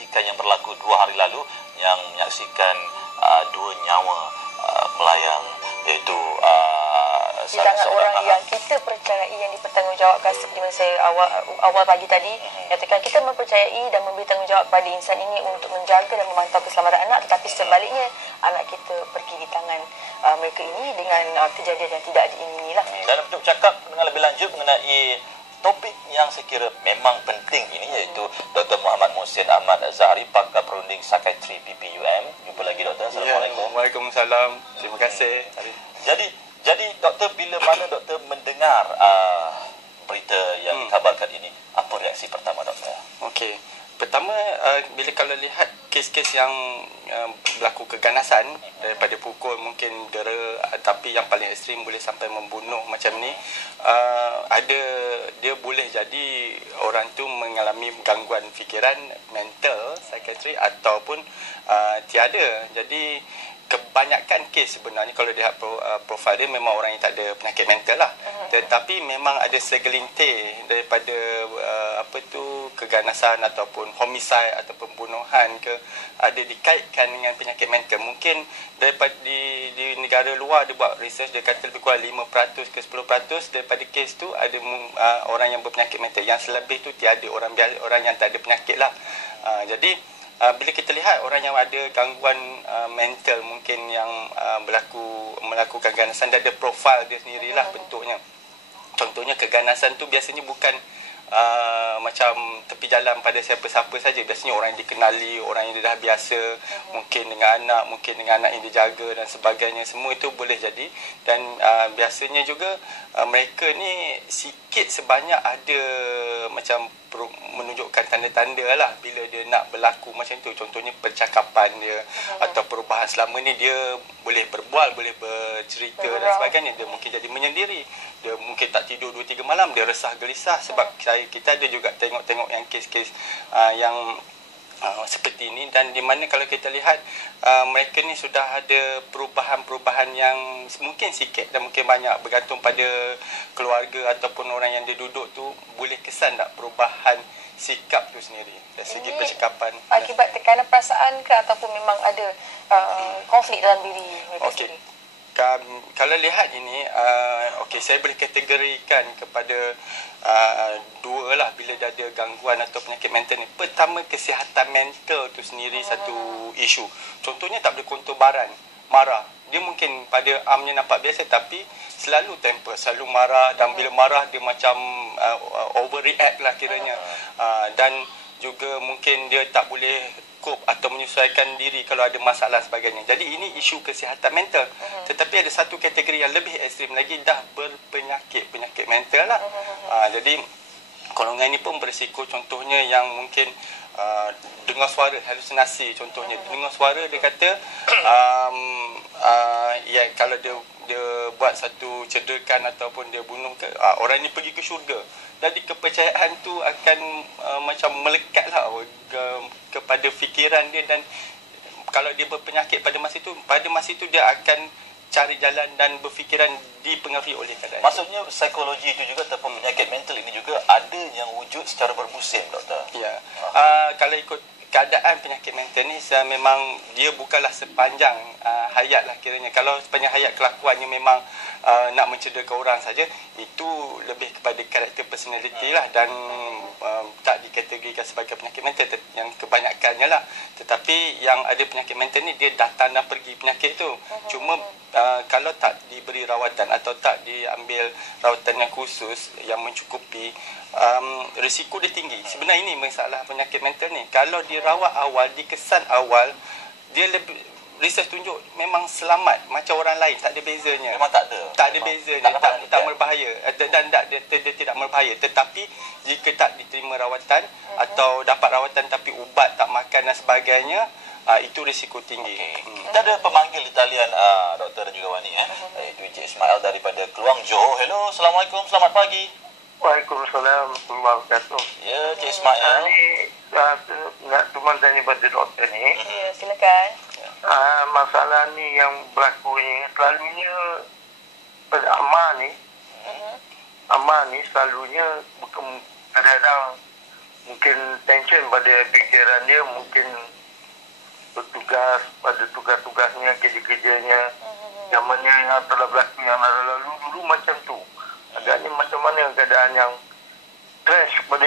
kebajikan yang berlaku 2 hari lalu yang menyaksikan 2 nyawa melayang, iaitu di tangan orang yang kita percayai, yang dipertanggungjawabkan seperti masa awal pagi tadi, katakan kita mempercayai dan memberi tanggungjawab pada insan ini untuk menjaga dan memantau keselamatan anak, tetapi sebaliknya anak kita pergi di tangan mereka ini dengan kejadian yang tidak diingini lah. Dan untuk cakap dengan lebih lanjut mengenai topik yang saya kira memang penting ini, iaitu Dr. Muhammad Muhsin Ahmad Zahari, pakar perunding psikiatri PPUM. Jumpa lagi, Doktor. Assalamualaikum. Waalaikumsalam. Terima kasih. Jadi Doktor, bila mana Doktor mendengar berita yang dikabarkan ini, apa reaksi pertama Doktor? Okey. Pertama, bila kalau lihat kes-kes yang berlaku keganasan, daripada pukul mungkin dera, tapi yang paling ekstrim boleh sampai membunuh macam ni, ada dia boleh jadi orang tu mengalami gangguan fikiran, mental, psikiatri ataupun tiada. Jadi kebanyakan kes sebenarnya kalau lihat profil dia memang orang yang tak ada penyakit mental lah. Tetapi memang ada segelintir daripada keganasan ataupun homicide atau pembunuhan ke ada dikaitkan dengan penyakit mental. Mungkin daripada di negara luar dia buat research, dia kata lebih kurang 5% ke 10% daripada kes tu ada orang yang berpenyakit mental. Yang selebih tu tiada, orang yang tak ada penyakit lah. Jadi bila kita lihat orang yang ada gangguan mental mungkin yang melakukan keganasan, dia ada profil dia sendirilah bentuknya. Contohnya keganasan tu biasanya bukan macam tepi jalan pada siapa-siapa saja. Biasanya orang yang dikenali, orang yang dah biasa, mungkin dengan anak yang dijaga dan sebagainya. Semua itu boleh jadi. Dan biasanya juga mereka ni sikit sebanyak ada macam menunjukkan tanda-tanda lah bila dia nak berlaku macam tu. Contohnya percakapan dia atau perubahan selama ni, dia boleh berbual, boleh bercerita dan sebagainya. Dia mungkin jadi menyendiri, dia mungkin tak tidur 2-3 malam, dia resah gelisah. Sebab kita ada juga tengok yang kes-kes yang seperti ini, dan di mana kalau kita lihat mereka ni sudah ada perubahan-perubahan yang mungkin sikit dan mungkin banyak, bergantung pada keluarga ataupun orang yang dia duduk tu boleh kesan tak perubahan sikap tu sendiri dari segi percakapan. Akibat tekanan perasaan ke ataupun memang ada konflik dalam diri mereka sendiri? Kalau lihat ini, saya boleh kategorikan kepada dua lah bila dah ada gangguan atau penyakit mental ni. Pertama, kesihatan mental tu sendiri satu isu. Contohnya tak boleh kontrol baran, marah. Dia mungkin pada amnya nampak biasa, tapi selalu temper, selalu marah, dan bila marah dia macam overreact lah kiranya. Dan juga mungkin dia tak boleh cope atau menyesuaikan diri kalau ada masalah sebagainya. Jadi ini isu kesihatan mental. Tetapi ada satu kategori yang lebih ekstrim lagi, dah berpenyakit mental lah. Jadi golongan ini pun berisiko, contohnya yang mungkin dengar suara, halusinasi contohnya. Dengar suara, dia kata kalau dia buat satu cederakan ataupun dia bunuh ke, orang ini pergi ke syurga. Jadi kepercayaan tu akan macam melekat lah kepada fikiran dia, dan kalau dia berpenyakit pada masa itu dia akan cari jalan dan berfikiran dipengaruhi oleh keadaan. Maksudnya psikologi itu juga ataupun penyakit mental ini juga ada yang wujud secara bermusim, Doktor? Ya. Kalau ikut keadaan penyakit mental ni, memang dia bukanlah sepanjang hayat lah kiranya. Kalau sepanjang hayat kelakuannya memang nak mencederakan orang saja, itu lebih kepada karakter personality lah, dan tak dikategorikan sebagai penyakit mental yang kebanyakannya lah. Tetapi yang ada penyakit mental ni, dia datang dan pergi penyakit tu. Cuma kalau tak diberi rawatan atau tak diambil rawatan yang khusus yang mencukupi, risiko dia tinggi. Sebenarnya ini masalah penyakit mental ni. Kalau dirawat awal, dikesan awal, dia lebih, research tunjuk memang selamat macam orang lain, tak ada bezanya. Memang tak ada. Tak ada bezanya, tak berbahaya dan dia tidak berbahaya. Tetapi jika tak diterima rawatan atau dapat rawatan tapi ubat tak makan dan sebagainya, itu risiko tinggi. Kita ada pemanggil di talian, Doktor dan juga Wani, iaitu Encik Ismail daripada Keluang, Johor. Hello, Assalamualaikum, selamat pagi. Waalaikumsalam warahmatullahi wabarakatuh. Ya, Encik Ismail. Nak cuma tanya pada doktor ni. Ya, silakan. Masalah ni yang berlaku ni selalunya pada Amal ni selalunya kadang-kadang mungkin tension pada fikiran dia, mungkin bertugas pada tugas-tugasnya, kerja-kerjanya. Zamannya yang telah berlaku yang lalu dulu macam tu. Agaknya macam mana keadaan yang crash pada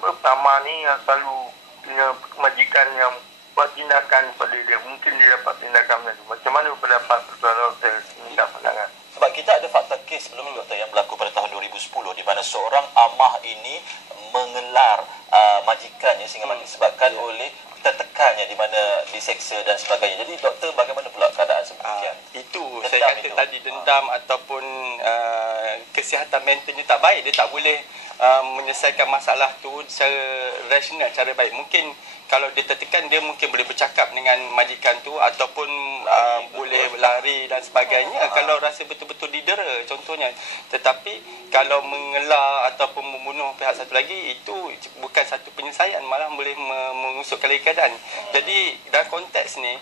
pertama ni yang selalu punya majikan yang buat tindakan pada dia. Mungkin dia dapat tindakan macam tu. Macam mana pendapat saudara saya minta pandangan? Sebab kita ada fakta kes sebelum doktor yang berlaku pada tahun 2010 di mana seorang amah ini mengelar majikannya sehingga mati disebabkan oleh tertekannya di mana diseksa dan sebagainya. Jadi doktor, bagaimana pula keadaan seperti itu dendam saya kata itu tadi, dendam ataupun kesihatan mentalnya tak baik, dia tak boleh menyelesaikan masalah tu secara rasional, cara baik. Mungkin kalau dia tertekan, dia mungkin boleh bercakap dengan majikan tu ataupun boleh lari dan sebagainya kalau rasa betul-betul didera contohnya. Tetapi kalau mengelar ataupun membunuh pihak satu lagi, itu bukan satu penyelesaian, malah boleh mengusutkan lagi keadaan. Jadi dalam konteks ni,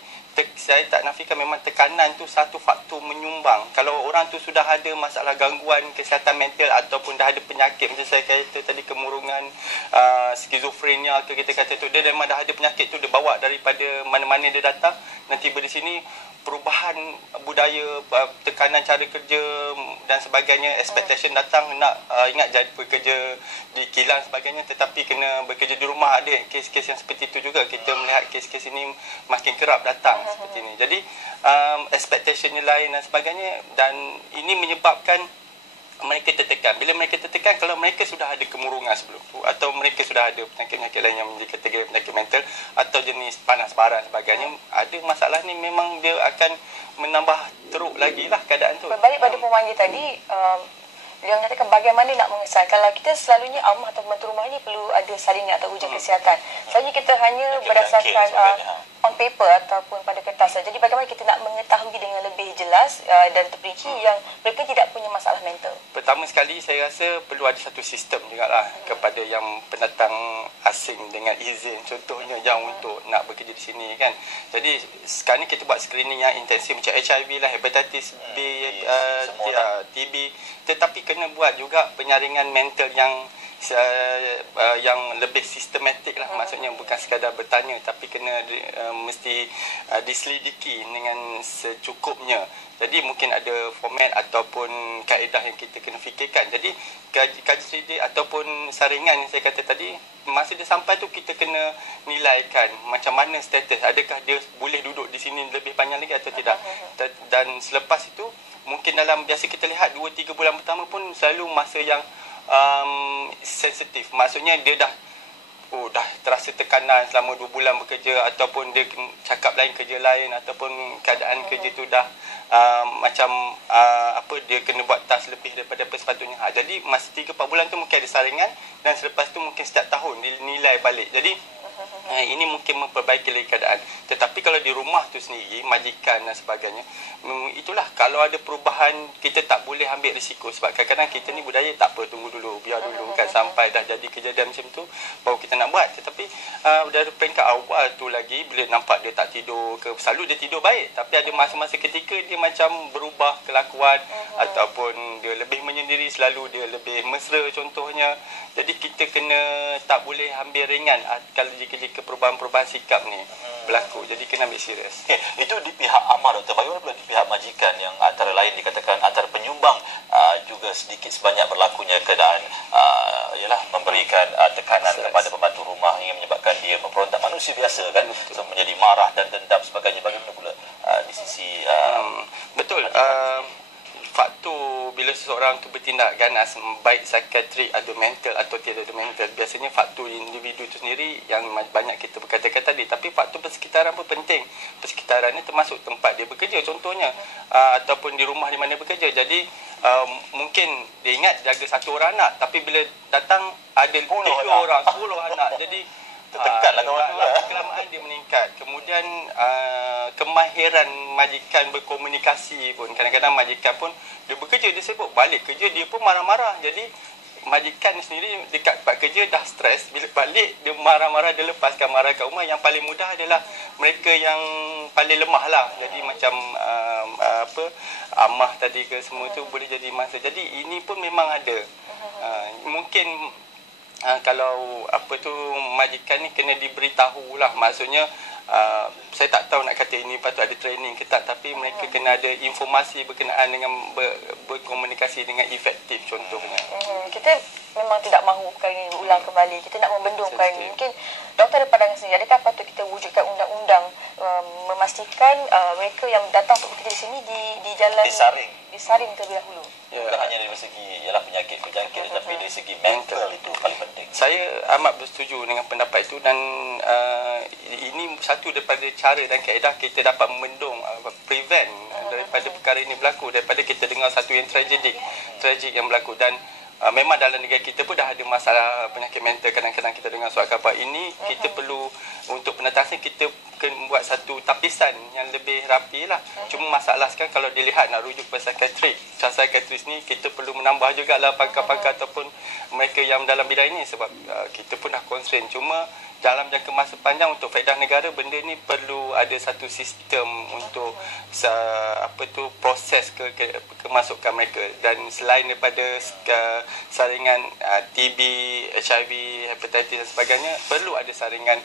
saya tak nafikan memang tekanan tu satu faktor menyumbang. Kalau orang tu sudah ada masalah gangguan kesihatan mental ataupun dah ada penyakit, macam saya kata tadi, kemurungan, skizofrenia ke kita kata tu, dia memang dah ada penyakit tu, dia bawa daripada mana-mana dia datang, nanti tiba di sini perubahan budaya, tekanan cara kerja dan sebagainya, expectation datang, nak ingat jadi bekerja di kilang sebagainya, tetapi kena bekerja di rumah. Ada kes-kes yang seperti itu juga, kita melihat kes-kes ini makin kerap datang seperti ini. Jadi expectationnya lain dan sebagainya, dan ini menyebabkan mereka tertekan. Bila mereka tertekan, kalau mereka sudah ada kemurungan sebelum tu, atau mereka sudah ada penyakit-penyakit lain yang menjadi kategori penyakit mental atau jenis panas baran sebagainya, ada masalah ni, memang dia akan menambah teruk lagi lah keadaan tu. Berbalik pada pemanggil tadi, dia menyatakan bagaimana nak mengesal. Kalau kita selalunya amah atau pembantu rumah ni perlu ada salinan atau ujian kesihatan. Selalunya kita hanya berdasarkan on paper ataupun pada kertas. Jadi bagaimana kita nak mengetahui dengan lebih jelas dan terperinci yang mereka tidak punya masalah mental? Pertama sekali, saya rasa perlu ada satu sistem jugalah kepada yang pendatang asing dengan izin, contohnya yang untuk nak bekerja di sini kan. Jadi sekarang ni kita buat screening yang intensif macam HIV lah, hepatitis B, TB, tetapi kena buat juga penyaringan mental yang lebih sistematik lah. Maksudnya bukan sekadar bertanya, tapi kena mesti diselidiki dengan secukupnya. Jadi mungkin ada format ataupun kaedah yang kita kena fikirkan. Jadi kaji selidik ataupun saringan yang saya kata tadi, masa dia sampai tu kita kena nilaikan macam mana status, adakah dia boleh duduk di sini lebih panjang lagi atau tidak. Dan selepas itu, mungkin dalam biasa kita lihat 2-3 bulan pertama pun selalu masa yang sensitif. Maksudnya dia dah terasa tekanan selama 2 bulan bekerja, ataupun dia cakap lain kerja lain, ataupun keadaan kerja tu dah dia kena buat task lebih daripada apa sepatutnya. Jadi masa 3-4 bulan tu mungkin ada saringan, dan selepas tu mungkin setiap tahun dinilai balik. Jadi ini mungkin memperbaiki lagi keadaan. Tetapi kalau di rumah tu sendiri, majikan dan sebagainya, itulah, kalau ada perubahan, kita tak boleh ambil risiko. Sebab kadang-kadang kita ni budaya tak apa, tunggu dulu, biar dulu kan, sampai dah jadi kejadian macam tu baru kita nak buat. Tetapi dari peringkat awal tu lagi, bila nampak dia tak tidur ke, selalu dia tidur baik, tapi ada masa-masa ketika dia macam berubah kelakuan, ataupun dia lebih menyendiri, selalu dia lebih mesra contohnya. Jadi kita kena, tak boleh ambil ringan kalau jika perubahan-perubahan sikap ni berlaku. Jadi kena ambil serius. Itu di pihak amah, doktor. Bagaimana pula di pihak majikan yang antara lain dikatakan antara penyumbang juga sedikit sebanyak berlakunya keadaan memberikan tekanan kepada pembantu rumah hingga menyebabkan dia memberontak, manusia biasa kan, so, menjadi marah dan dendam sebagainya. Bagaimana pula di sisi betul, faktor bila seseorang tu bertindak ganas, baik psikiatrik atau mental atau tidak ada mental, biasanya faktor individu itu sendiri yang banyak kita berkata-kata tadi. Tapi faktor persekitaran pun penting. Persekitaran ni termasuk tempat dia bekerja contohnya, ataupun di rumah di mana bekerja. Jadi mungkin dia ingat jaga 1 orang anak, tapi bila datang ada 10 orang, 10 anak. Jadi tertekanlah kelamaan dia meningkat. Kemudian kemahiran majikan berkomunikasi pun, kadang-kadang majikan pun dia bekerja, dia sibuk, balik kerja dia pun marah-marah. Jadi majikan sendiri dekat tempat kerja dah stres, bila balik dia marah-marah, dia lepaskan marah kat rumah. Yang paling mudah adalah mereka yang paling lemah lah. Jadi macam amah tadi ke, semua tu boleh jadi masa. Jadi ini pun memang ada. Mungkin kalau apa tu majikan ni kena diberitahu lah, maksudnya saya tak tahu nak kata ini patut ada training ke tak, tapi mereka kena ada informasi berkenaan dengan berkomunikasi dengan efektif contohnya. Kita memang tidak mahu perkara ini berulang kembali. Kita nak membendung perkara ini. Mungkin doktor ada pandangan sendiri, adakah patut kita wujudkan undang-undang memastikan mereka yang datang untuk bekerja di sini di jalan disaring terlebih dahulu. Bukan hanya dari segi ialah penyakit tetapi dari segi mental itu paling penting. Saya amat bersetuju dengan pendapat itu, dan ini satu daripada cara dan kaedah kita dapat membendung, prevent daripada perkara ini berlaku, daripada kita dengar satu yang tragik yang berlaku. Dan memang dalam negara kita pun dah ada masalah penyakit mental, kadang-kadang kita dengar surat khabar ini. Kita perlu untuk penetasan, kita kena buat satu tapisan yang lebih rapi lah. Cuma masalah sekarang kalau dilihat nak rujuk ke psikiatris ni, kita perlu menambah jugalah pakar-pakar ataupun mereka yang dalam bidang ini, sebab kita pun dah constrain. Cuma dalam jangka masa panjang untuk faedah negara, benda ni perlu ada satu sistem untuk proses kemasukan mereka. Dan selain daripada saringan TB, HIV, hepatitis dan sebagainya, perlu ada saringan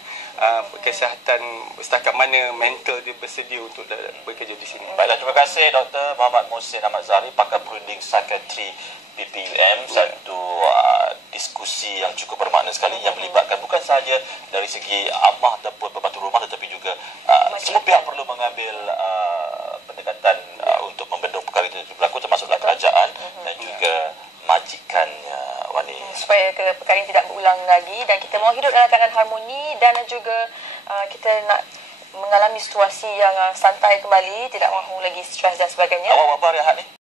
kesihatan setakat mana mental dia bersedia untuk bekerja di sini. Baiklah, terima kasih Dr. Muhammad Muhsin Ahmad Zahari, pakar perunding psikiatri PPUM. Satu diskusi yang cukup bermakna sekali yang melibatkan bukan sahaja dari segi amah ataupun pembantu rumah, tetapi juga semua pihak perlu mengambil pendekatan untuk membendung perkara itu berlaku, termasuklah kerajaan dan juga majikannya, Wani, supaya perkara ini tidak berulang lagi dan kita mahu hidup dalam keadaan harmoni, dan juga kita nak mengalami situasi yang santai kembali, tidak mahu lagi stres dan sebagainya. Awak apa rehat ni?